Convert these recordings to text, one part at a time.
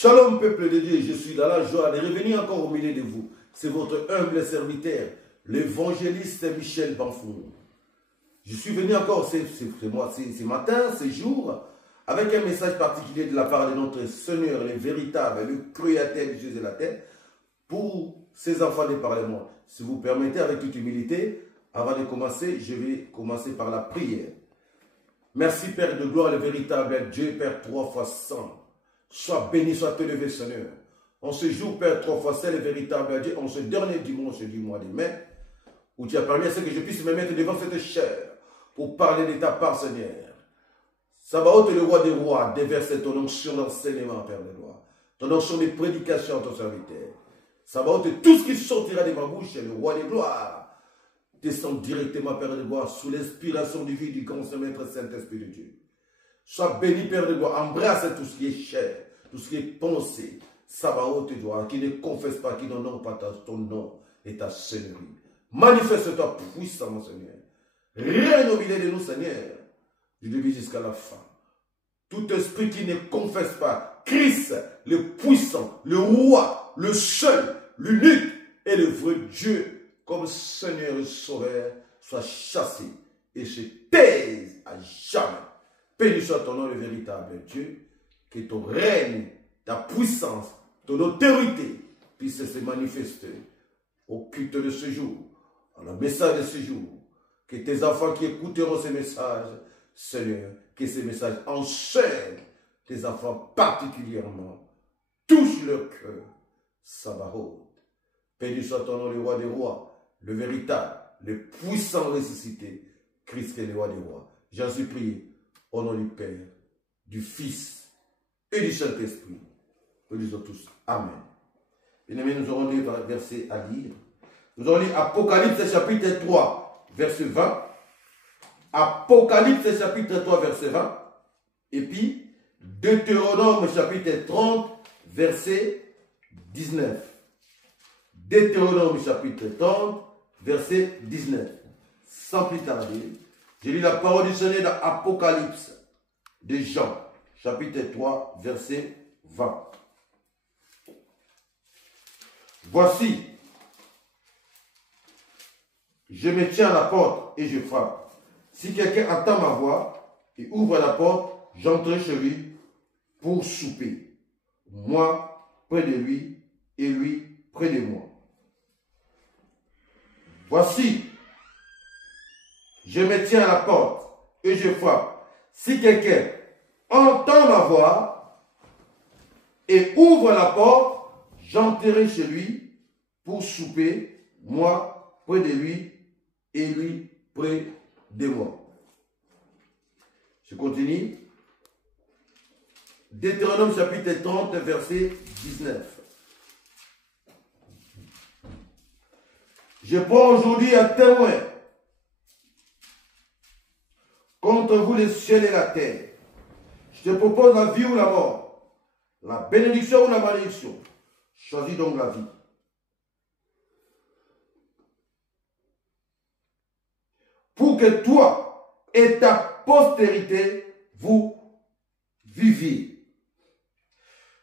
Shalom peuple de Dieu, je suis dans la joie de revenir encore au milieu de vous. C'est votre humble serviteur, l'évangéliste Michel Banfour. Je suis venu encore ce matin, ce jour, avec un message particulier de la part de notre Seigneur, le véritable, le créateur du ciel et de la terre, pour ses enfants des Parlements. Si vous permettez, avec toute humilité, avant de commencer, je vais commencer par la prière. Merci Père de gloire, le véritable Dieu, Père 3 fois 100. Sois béni, sois élevé, Seigneur. En ce jour, Père, 3 fois 100, le véritable Dieu, en ce dernier dimanche du mois de mai, où tu as permis à ce que je puisse me mettre devant cette chair pour parler de ta part, Seigneur. Sabaoth, le roi des rois, déverse ton onction d'enseignement, Père de gloire. Ton onction de prédication à ton serviteur. Sabaoth, tout ce qui sortira de ma bouche, le roi des gloires, descend directement, Père de gloire, sous l'inspiration du vie du grand Maître Saint-Esprit de Dieu. Sois béni, Père de gloire, embrasse tout ce qui est chair, tout ce qui est pensé. Sabaoth, qui ne confesse pas, qui n'honore pas ton nom et ta seigneurie. Manifeste-toi puissant, mon Seigneur. Règne au milieu de nous, Seigneur, du début jusqu'à la fin. Tout esprit qui ne confesse pas Christ, le puissant, le roi, le seul, l'unique et le vrai Dieu, comme Seigneur et Sauveur, soit chassé et se taise à jamais. Béni soit ton nom, le véritable Dieu, que ton règne, ta puissance, ton autorité puisse se manifester au culte de ce jour, dans le message de ce jour. Que tes enfants qui écouteront ces messages, Seigneur, que ces messages enseignent tes enfants particulièrement, touchent leur cœur. Sabaoth. Béni soit ton nom, le roi des rois, le véritable, le puissant ressuscité, Christ est le roi des rois. J'en suis prié. Au nom du Père, du Fils et du Saint-Esprit. Nous disons tous Amen. Bien-aimés, nous aurons des versets à lire. Nous allons lire Apocalypse chapitre 3, verset 20. Apocalypse chapitre 3, verset 20. Et puis, Deutéronome chapitre 30, verset 19. Deutéronome chapitre 30, verset 19. Sans plus tarder, je lis la parole du Seigneur dans Apocalypse de Jean, chapitre 3, verset 20. Voici, je me tiens à la porte et je frappe. Si quelqu'un entend ma voix et ouvre la porte, j'entrerai chez lui pour souper. Moi, près de lui, et lui, près de moi. Voici, je me tiens à la porte et je frappe. Si quelqu'un entend ma voix et ouvre la porte, j'entrerai chez lui pour souper, moi près de lui et lui près de moi. Je continue. Deutéronome chapitre 30, verset 19. Je prends aujourd'hui un témoin contre vous le ciel et la terre. Je te propose la vie ou la mort, la bénédiction ou la malédiction. Choisis donc la vie. Pour que toi et ta postérité, vous viviez.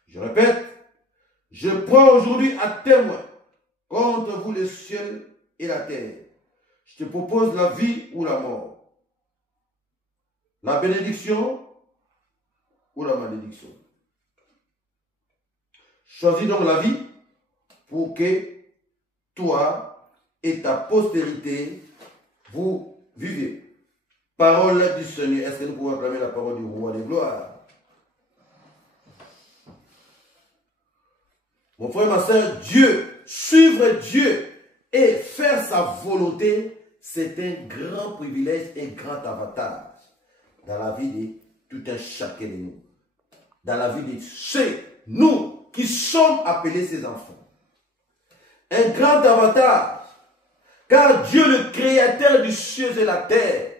Je répète, je prends aujourd'hui un témoin contre vous le ciel et la terre. Je te propose la vie ou la mort. La bénédiction ou la malédiction. Choisis donc la vie pour que toi et ta postérité, vous viviez. Parole du Seigneur. Est-ce que nous pouvons acclamer la parole du roi des gloires? Mon frère, ma soeur, Dieu, suivre Dieu et faire sa volonté, c'est un grand privilège et un grand avantage dans la vie de tout un chacun de nous. Dans la vie de ceux, nous, qui sommes appelés ses enfants. Un grand avantage, car Dieu, le créateur du ciel et la terre,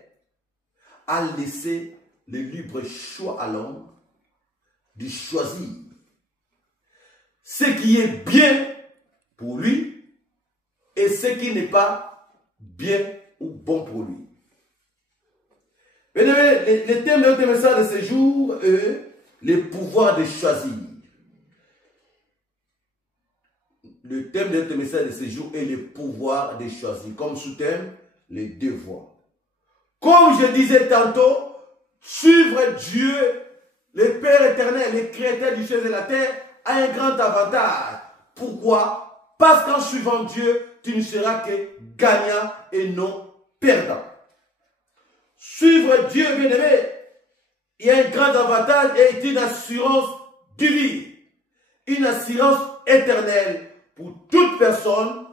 a laissé le libre choix à l'homme de choisir ce qui est bien pour lui et ce qui n'est pas bien ou bon pour lui. Le thème de notre message de ce jour est le pouvoir de choisir. Le thème de notre message de ce jour est le pouvoir de choisir. Comme sous-thème, les devoirs. Comme je disais tantôt, suivre Dieu, le Père éternel, le Créateur du ciel et de la terre, a un grand avantage. Pourquoi? Parce qu'en suivant Dieu, tu ne seras que gagnant et non perdant. Suivre Dieu, bien-aimé, il y a un grand avantage et une assurance divine, une assurance éternelle pour toute personne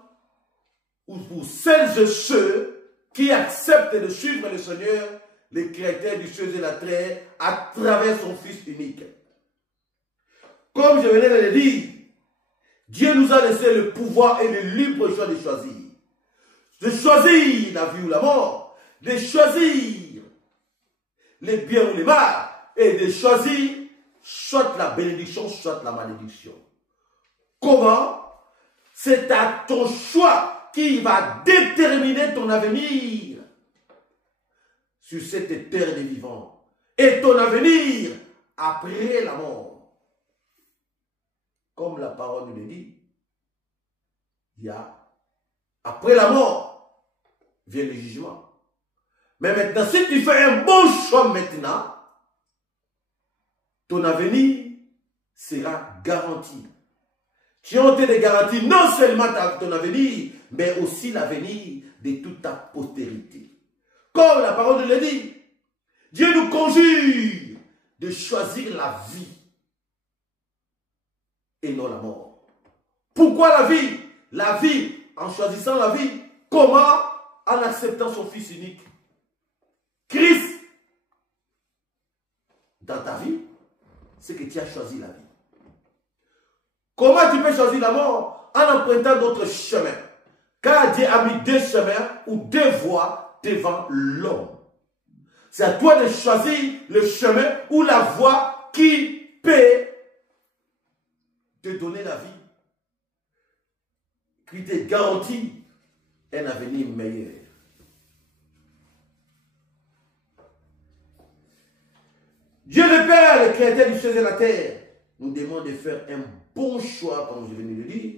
ou pour celles et ceux qui acceptent de suivre le Seigneur, le Créateur du ciel et de la terre, à travers son Fils unique. Comme je venais de le dire, Dieu nous a laissé le pouvoir et le libre choix de choisir. De choisir la vie ou la mort, de choisir les biens ou les mal, et de choisir soit la bénédiction, soit la malédiction. Comment? C'est à ton choix qui va déterminer ton avenir sur cette terre des vivants et ton avenir après la mort. Comme la parole nous le dit, il y a après la mort vient le jugement. Mais maintenant, si tu fais un bon choix maintenant, ton avenir sera garanti. Tu as été garanti non seulement ton avenir, mais aussi l'avenir de toute ta postérité. Comme la parole nous le dit, Dieu nous conjure de choisir la vie et non la mort. Pourquoi la vie? La vie, en choisissant la vie, comment? En acceptant son Fils unique. Christ, dans ta vie, c'est que tu as choisi la vie. Comment tu peux choisir la mort? En empruntant d'autres chemins. Car Dieu a mis deux chemins ou deux voies devant l'homme. C'est à toi de choisir le chemin ou la voie qui peut te donner la vie, qui te garantit un avenir meilleur. Dieu le Père, le Créateur du ciel et de la terre, nous demande de faire un bon choix, comme je viens de le dire,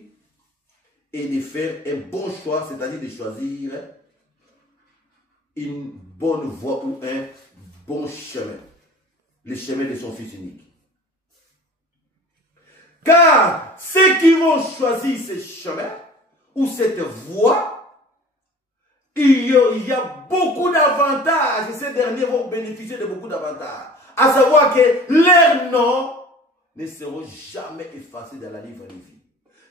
et de faire un bon choix, c'est-à-dire de choisir une bonne voie ou un bon chemin, le chemin de son Fils unique. Car ceux qui vont choisir ce chemin ou cette voie, il y a beaucoup d'avantages et ces derniers vont bénéficier de beaucoup d'avantages. À savoir que leurs noms ne seront jamais effacés dans la livre de vie.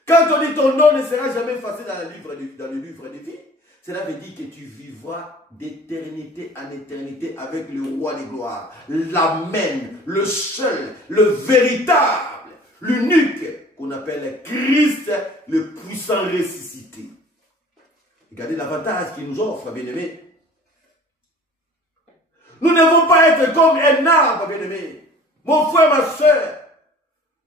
Quand on dit ton nom ne sera jamais effacé dans le livre de vie, cela veut dire que tu vivras d'éternité en éternité avec le roi des gloires, l'Amen, le seul, le véritable, l'unique qu'on appelle Christ, le puissant ressuscité. Regardez l'avantage qu'il nous offre, bien-aimés. Nous ne devons pas être comme un arbre, bien-aimé. Mon frère, ma soeur,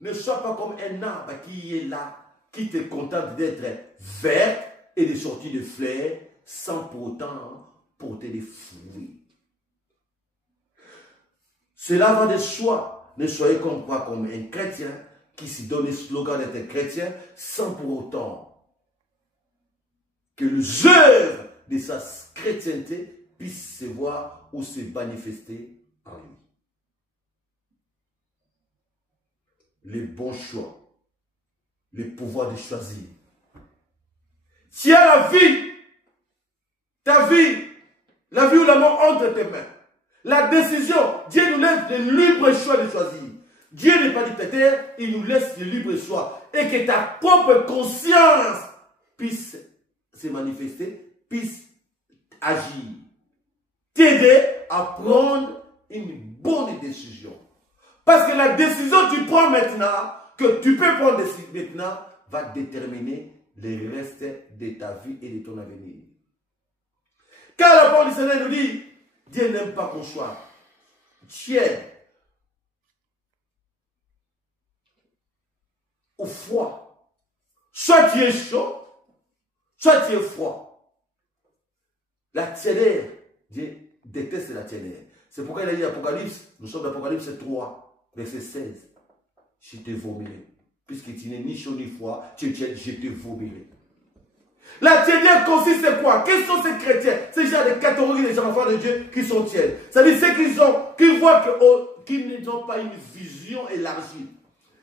ne sois pas comme un arbre qui est là, qui te contente d'être vert et de sortir de fleurs sans pour autant porter des fruits. Cela va de soi. Ne soyez comme quoi, comme un chrétien qui se donne le slogan d'être chrétien sans pour autant que les œuvres de sa chrétienté puissent se voir ou se manifester en lui. Les bons choix, le pouvoir de choisir. Tu as la vie, ta vie, la vie ou la mort entre tes mains. La décision, Dieu nous laisse le libre choix de choisir. Dieu n'est pas dictateur, il nous laisse le libre choix. Et que ta propre conscience puisse se manifester, puisse agir. T'aider à prendre une bonne décision. Parce que la décision que tu prends maintenant, que tu peux prendre maintenant, va déterminer le reste de ta vie et de ton avenir. Car la parole du Seigneur nous dit, Dieu n'aime pas qu'on soit tiède ou froid. Soit tu es chaud, soit tu es froid. La tiédeur, Dieu déteste la tiédeur. C'est pourquoi il a dit l'Apocalypse, nous sommes dans l'Apocalypse 3, verset 16. Je te vomirai. puisque tu n'es ni chaud ni froid, je te vomirai. La tiède consiste à quoi? Quels sont ces chrétiens, ces gens de catégories des enfants de Dieu qui sont tièdes? C'est-à-dire ceux qui voient qu'ils n'ont pas une vision élargie,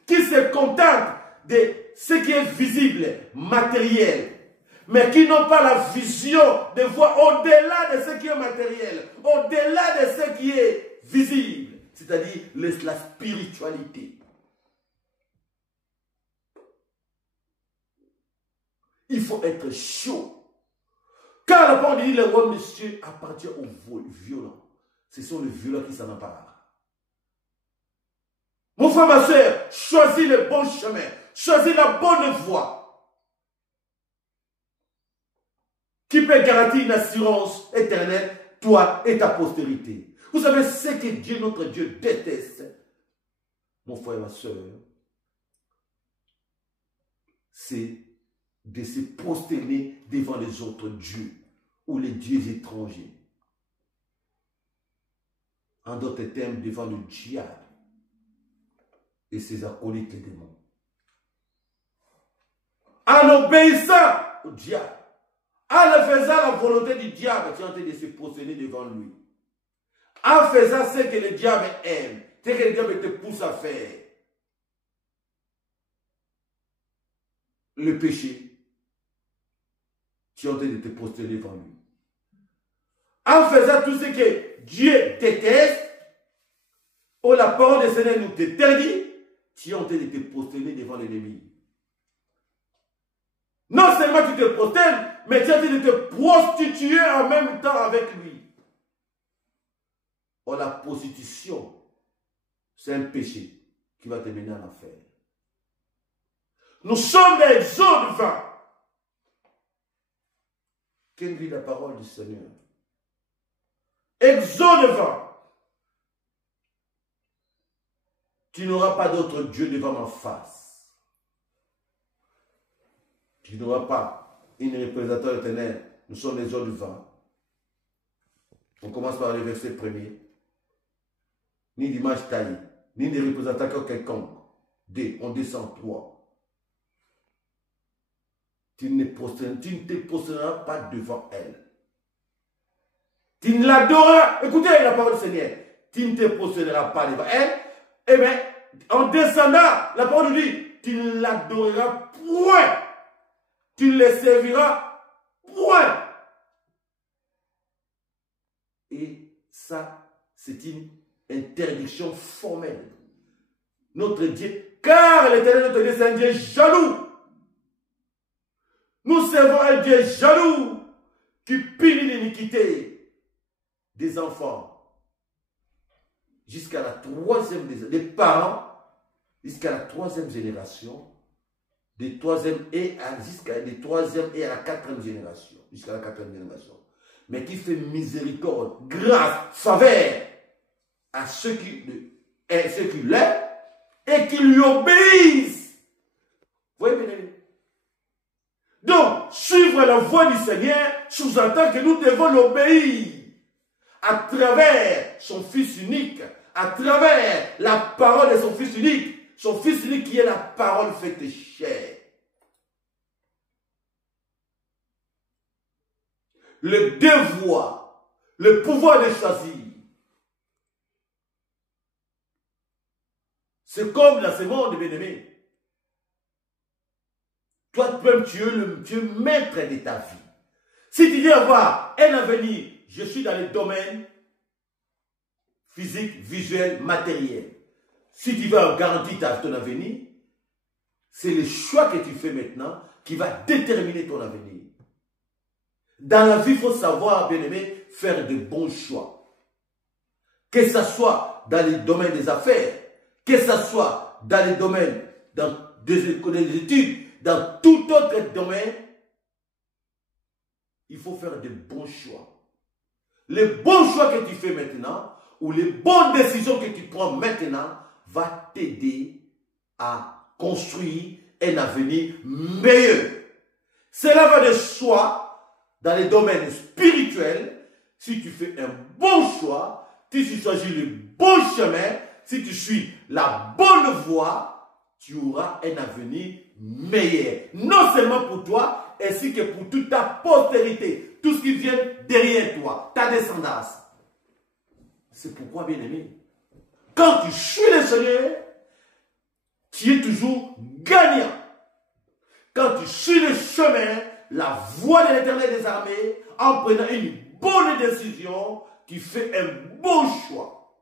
qui se contentent de ce qui est visible, matériel, mais qui n'ont pas la vision de voir au-delà de ce qui est matériel, au-delà de ce qui est visible, c'est-à-dire la spiritualité. Il faut être chaud. Car la parole dit le roi monsieur appartient aux violents. Ce sont les violents qui s'en emparent. Mon frère, ma soeur, choisis le bon chemin. Choisis la bonne voie. Qui peut garantir une assurance éternelle, toi et ta postérité. Vous savez ce que Dieu, notre Dieu, déteste. Mon frère, ma soeur, c'est de se prosterner devant les autres dieux ou les dieux étrangers. En d'autres termes, devant le diable et ses acolytes les démons. En obéissant au diable, en faisant la volonté du diable, tu es en train de se prosterner devant lui. En faisant ce que le diable aime, ce que le diable te pousse à faire. Le péché, tu es en train de te prosterner devant lui. En faisant tout ce que Dieu déteste, ou la parole du Seigneur nous t'interdit, tu es en train de te prosterner devant l'ennemi. Non seulement tu te prosternes, mais tu es en train de te prostituer en même temps avec lui. Or, la prostitution, c'est un péché qui va te mener en enfer. Nous sommes dans Exode 20. Quelle dit la parole du Seigneur? Exode 20. Tu n'auras pas d'autre Dieu devant ma face. Tu n'auras pas une représentateur éternel. Nous sommes Exode 20. On commence par le verset premier. Ni d'image taillée, ni de représentateur quelconque. On descend 3. Tu ne te prosterneras pas devant elle. Tu ne l'adoreras. Écoutez la parole du Seigneur. Tu ne te prosterneras pas devant elle. Eh bien, en descendant, la parole dit, tu ne l'adoreras point. Tu ne le serviras point. Et ça, c'est une interdiction formelle. Notre Dieu, car l'Éternel notre Dieu, c'est un Dieu jaloux. Nous servons un Dieu jaloux qui punit l'iniquité des enfants jusqu'à la 3e des parents, jusqu'à la 3e génération, des 3e et jusqu'à la 3e et à la 4e génération, jusqu'à la 4e génération. Mais qui fait miséricorde, grâce, faveur à ceux qui l'aiment et qui lui obéissent. Vous voyez, bien aimé? Donc, suivre la voie du Seigneur sous-entend que nous devons l'obéir à travers son Fils unique, à travers la parole de son Fils unique qui est la parole faite chair. Le devoir, le pouvoir de choisir. C'est comme dans ce monde, bien-aimé. Toi-même, tu es maître de ta vie. Si tu veux avoir un avenir, je suis dans le domaine physique, visuel, matériel. Si tu veux garantir ton avenir, c'est le choix que tu fais maintenant qui va déterminer ton avenir. Dans la vie, il faut savoir, bien-aimé, faire de bons choix. Que ce soit dans le domaine des affaires, que ce soit dans le domaine des études, dans tout autre domaine, il faut faire de bons choix. Les bons choix que tu fais maintenant, ou les bonnes décisions que tu prends maintenant, va t'aider à construire un avenir meilleur. Cela va de soi, dans les domaines spirituels, si tu fais un bon choix, si tu choisis le bon chemin, si tu suis la bonne voie, tu auras un avenir meilleur. Non seulement pour toi, ainsi que pour toute ta postérité, tout ce qui vient derrière toi, ta descendance. C'est pourquoi, bien-aimé, quand tu suis le Seigneur, tu es toujours gagnant. Quand tu suis le chemin, la voie de l'Éternel des armées, en prenant une bonne décision, tu fais un bon choix,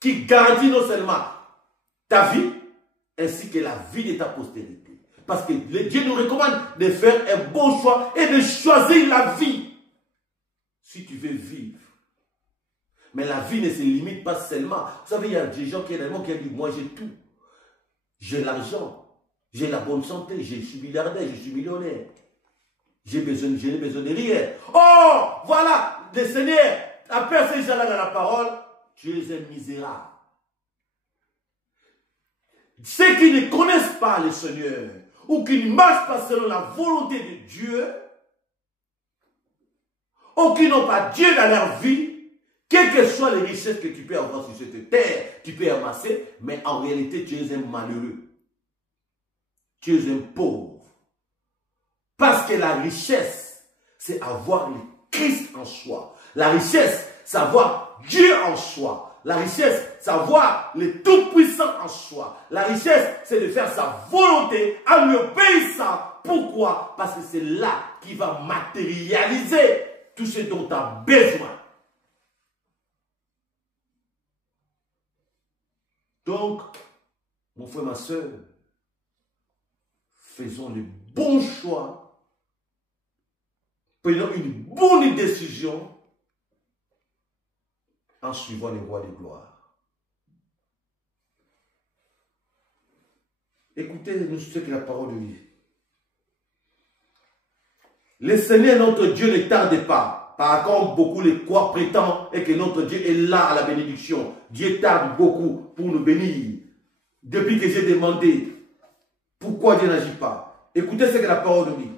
qui garantit non seulement ta vie, ainsi que la vie de ta postérité. Parce que Dieu nous recommande de faire un bon choix et de choisir la vie. Si tu veux vivre. Mais la vie ne se limite pas seulement. Vous savez, il y a des gens qui disent, moi j'ai tout. J'ai l'argent, j'ai la bonne santé, je suis milliardaire, je suis millionnaire. Je n'ai besoin de rien. Oh, voilà, le Seigneur appelle ces gens-là dans la parole, tu es un misérable. Ceux qui ne connaissent pas le Seigneur, ou qui ne marchent pas selon la volonté de Dieu, ou qui n'ont pas Dieu dans leur vie, quelles que soient les richesses que tu peux avoir sur cette terre, tu peux amasser, mais en réalité, tu es un malheureux. Tu es un pauvre. Parce que la richesse, c'est avoir le Christ en soi. La richesse, c'est avoir Dieu en soi. La richesse, c'est avoir le Tout-Puissant en soi. La richesse, c'est de faire sa volonté en lui obéissant. Pourquoi? Parce que c'est là qu'il va matérialiser tout ce dont tu as besoin. Donc, mon frère, ma soeur, faisons le bon choix, prenons une bonne décision en suivant les voies de gloire. Écoutez ce que la parole dit. Le Seigneur, notre Dieu, ne tarde pas. Par contre, beaucoup les croient prétendent et que notre Dieu est là à la bénédiction. Dieu tarde beaucoup pour nous bénir. Depuis que j'ai demandé pourquoi Dieu n'agit pas. Écoutez ce que la parole nous dit.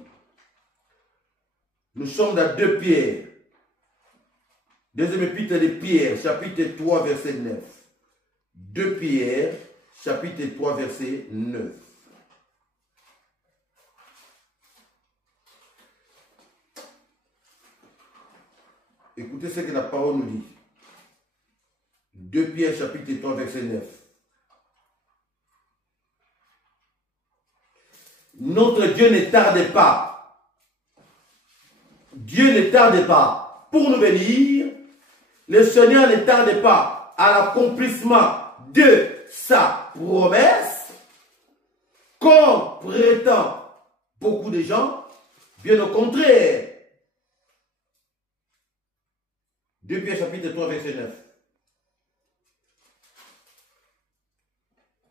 Nous sommes dans 2 Pierre. Deuxième épître de Pierre, chapitre 3, verset 9. 2 Pierre, chapitre 3, verset 9. Écoutez ce que la parole nous dit. 2 Pierre, chapitre 3, verset 9. Notre Dieu ne tarde pas. Dieu ne tarde pas pour nous bénir. Le Seigneur ne tarde pas à l'accomplissement de sa promesse, comme prétend beaucoup de gens. Bien au contraire. 2 Pierre chapitre 3 verset 9.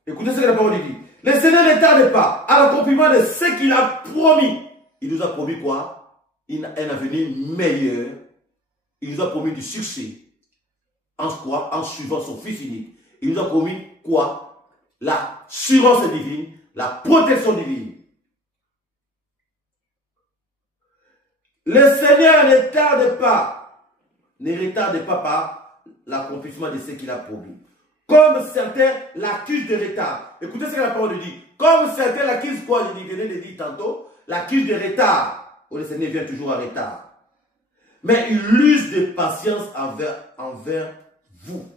Écoutez ce que la parole dit. Le Seigneur ne tarde pas à l'accomplissement de ce qu'il a promis. Il nous a promis quoi? Un avenir meilleur. Il nous a promis du succès. En quoi? En suivant son Fils unique. Il nous a promis quoi? L'assurance divine, la protection divine. Le Seigneur ne tarde pas, ne retarde pas par l'accomplissement de ce qu'il a promis. Comme certains l'accusent de retard. Écoutez ce que la parole dit. Comme certains l'accusent quoi? Je venais de dire tantôt. L'accuse de retard. Oh, le Seigneur vient toujours en retard. Mais il use de patience envers vous.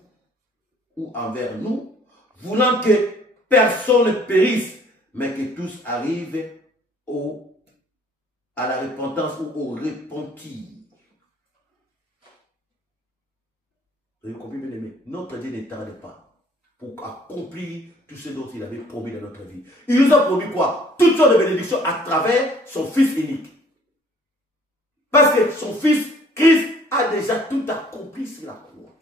Ou envers nous. Voulant que personne ne périsse. Mais que tous arrivent à la repentance ou au repentir. Vous avez compris, bien aimé? Notre Dieu ne tarde pas pour accomplir tout ce dont il avait promis dans notre vie. Il nous a promis quoi? Toutes sortes de bénédictions à travers son Fils unique. Parce que son Fils, Christ, a déjà tout accompli sur la croix.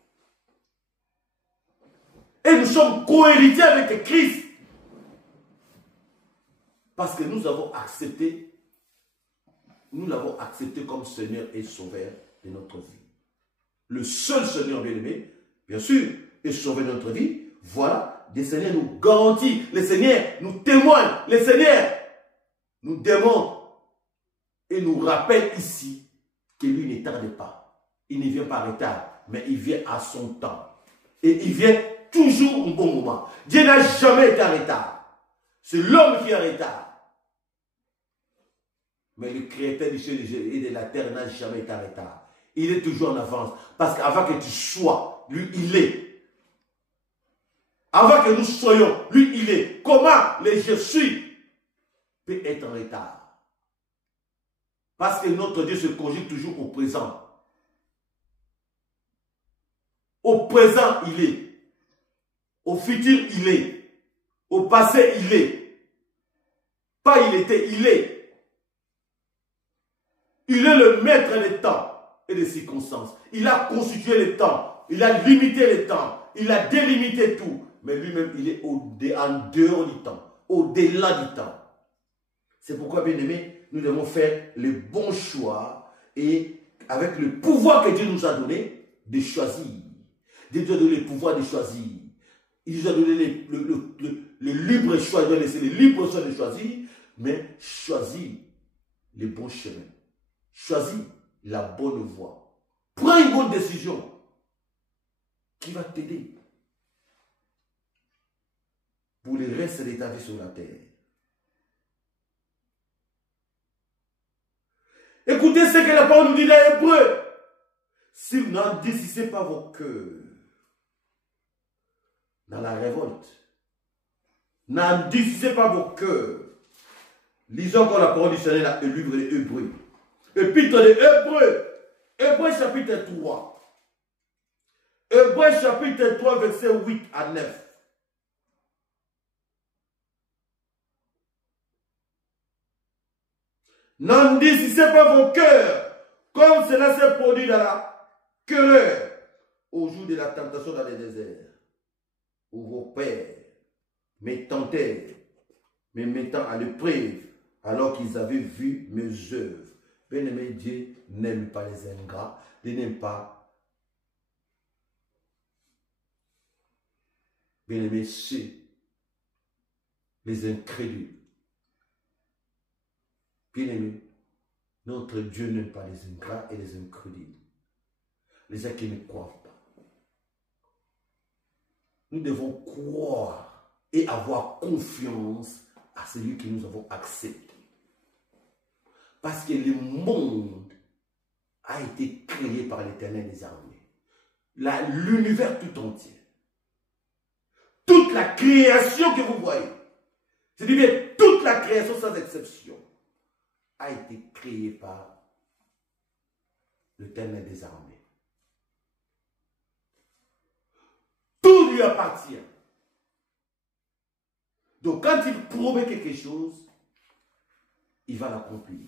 Et nous sommes co-héritiers avec Christ. Parce que nous avons accepté, nous l'avons accepté comme Seigneur et Sauveur de notre vie. Le seul Seigneur bien-aimé, bien sûr, est sauvé de notre vie. Voilà, le Seigneur nous garantit, le Seigneur nous témoigne, le Seigneur nous démontre et nous rappelle ici que lui ne tarde pas. Il ne vient pas en retard, mais il vient à son temps. Et il vient toujours au bon moment. Dieu n'a jamais été en retard. C'est l'homme qui est en retard. Mais le Créateur du ciel et de la terre n'a jamais été en retard. Il est toujours en avance. Parce qu'avant que tu sois, lui, il est. Avant que nous soyons, lui, il est. Comment le je suis peut être en retard? Parce que notre Dieu se conjugue toujours au présent. Au présent, il est. Au futur, il est. Au passé, il est. Pas il était, il est. Il est le maître des temps et des circonstances. Il a constitué les temps. Il a limité les temps. Il a délimité tout. Mais lui-même, il est en dehors du temps. Au-delà du temps. C'est pourquoi, bien aimé, nous devons faire le bon choix et avec le pouvoir que Dieu nous a donné, de choisir. Dieu nous a donné le pouvoir de choisir. Il nous a donné le libre choix. Il nous a laissé le libre choix de choisir, mais choisir le bon chemin. Choisis la bonne voie. Prends une bonne décision qui va t'aider pour le reste de ta vie sur la terre. Écoutez ce que la parole nous dit dans Hébreu. Si vous n'endurcissez pas vos cœurs dans la révolte, n'endurcissez pas vos cœurs. Lisons encore la parole du Seigneur dans le livre des Hébreux. Épître de Hébreux. Hébreux chapitre 3. Hébreux chapitre 3, versets 8 à 9. N'endurcissez pas vos cœurs, comme cela s'est produit dans la querelle au jour de la tentation dans le désert, où vos pères me tentèrent, me mettant à l'épreuve, alors qu'ils avaient vu mes œuvres. Bien-aimé, Dieu n'aime pas les ingrats, Dieu n'aime pas, bien-aimé, ceux, les incrédules. Bien-aimé, notre Dieu n'aime pas les ingrats et les incrédules. Les gens qui ne croient pas. Nous devons croire et avoir confiance à celui que nous avons accepté. Parce que le monde a été créé par l'Éternel des armées. L'univers tout entier. Toute la création que vous voyez, c'est-à-dire toute la création sans exception, a été créée par l'Éternel des armées. Tout lui appartient. Donc quand il promet quelque chose, il va l'accomplir.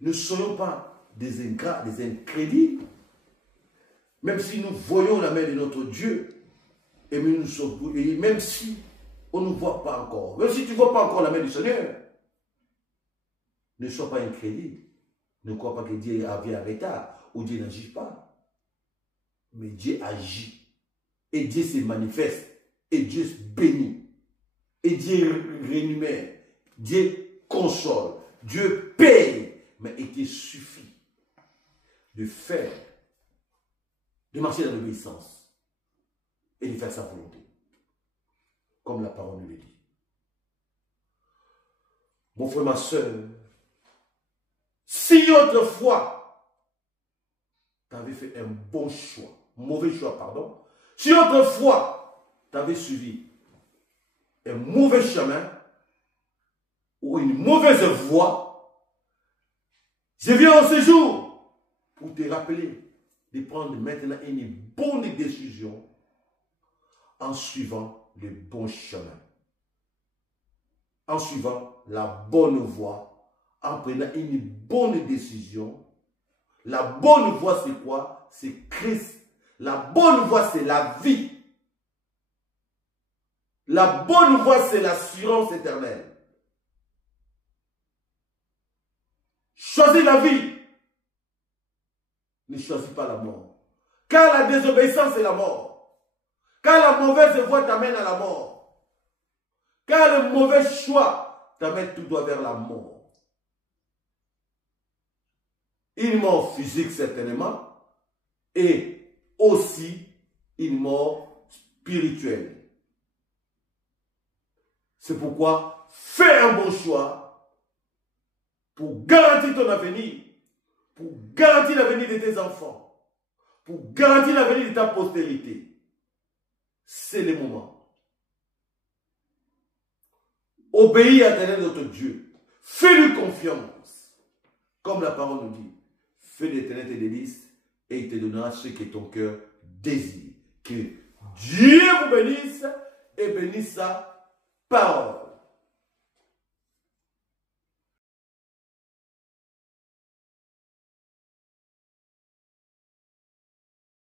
Ne soyons pas des ingrats, des incrédules, même si nous voyons la main de notre Dieu, et même si on ne voit pas encore, même si tu ne vois pas encore la main du Seigneur, ne sois pas incrédule. Ne crois pas que Dieu a vu en retard ou Dieu n'agit pas. Mais Dieu agit. Et Dieu se manifeste. Et Dieu bénit. Et Dieu rémunère. Dieu console. Dieu paye. Mais il te suffit de faire, de marcher dans l'obéissance et de faire sa volonté. Comme la parole nous le dit. Mon frère, ma soeur, si autrefois, tu avais fait un bon choix, mauvais choix, pardon, si autrefois, tu avais suivi un mauvais chemin ou une mauvaise voie, je viens en ce jour pour te rappeler de prendre maintenant une bonne décision en suivant le bon chemin, en suivant la bonne voie, en prenant une bonne décision. La bonne voie, c'est quoi? C'est Christ. La bonne voie, c'est la vie. La bonne voie, c'est l'assurance éternelle. Choisis la vie. Ne choisis pas la mort. Car la désobéissance, c'est la mort. Car la mauvaise voie t'amène à la mort. Car le mauvais choix t'amène tout droit vers la mort. Une mort physique certainement, et aussi une mort spirituelle. C'est pourquoi fais un bon choix pour garantir ton avenir, pour garantir l'avenir de tes enfants, pour garantir l'avenir de ta postérité. C'est le moment. Obéis à l'éternel notre Dieu. Fais-lui confiance. Comme la parole nous dit. Fais l'éternel tes délices et il te donnera ce que ton cœur désire. Que Dieu vous bénisse et bénisse sa parole.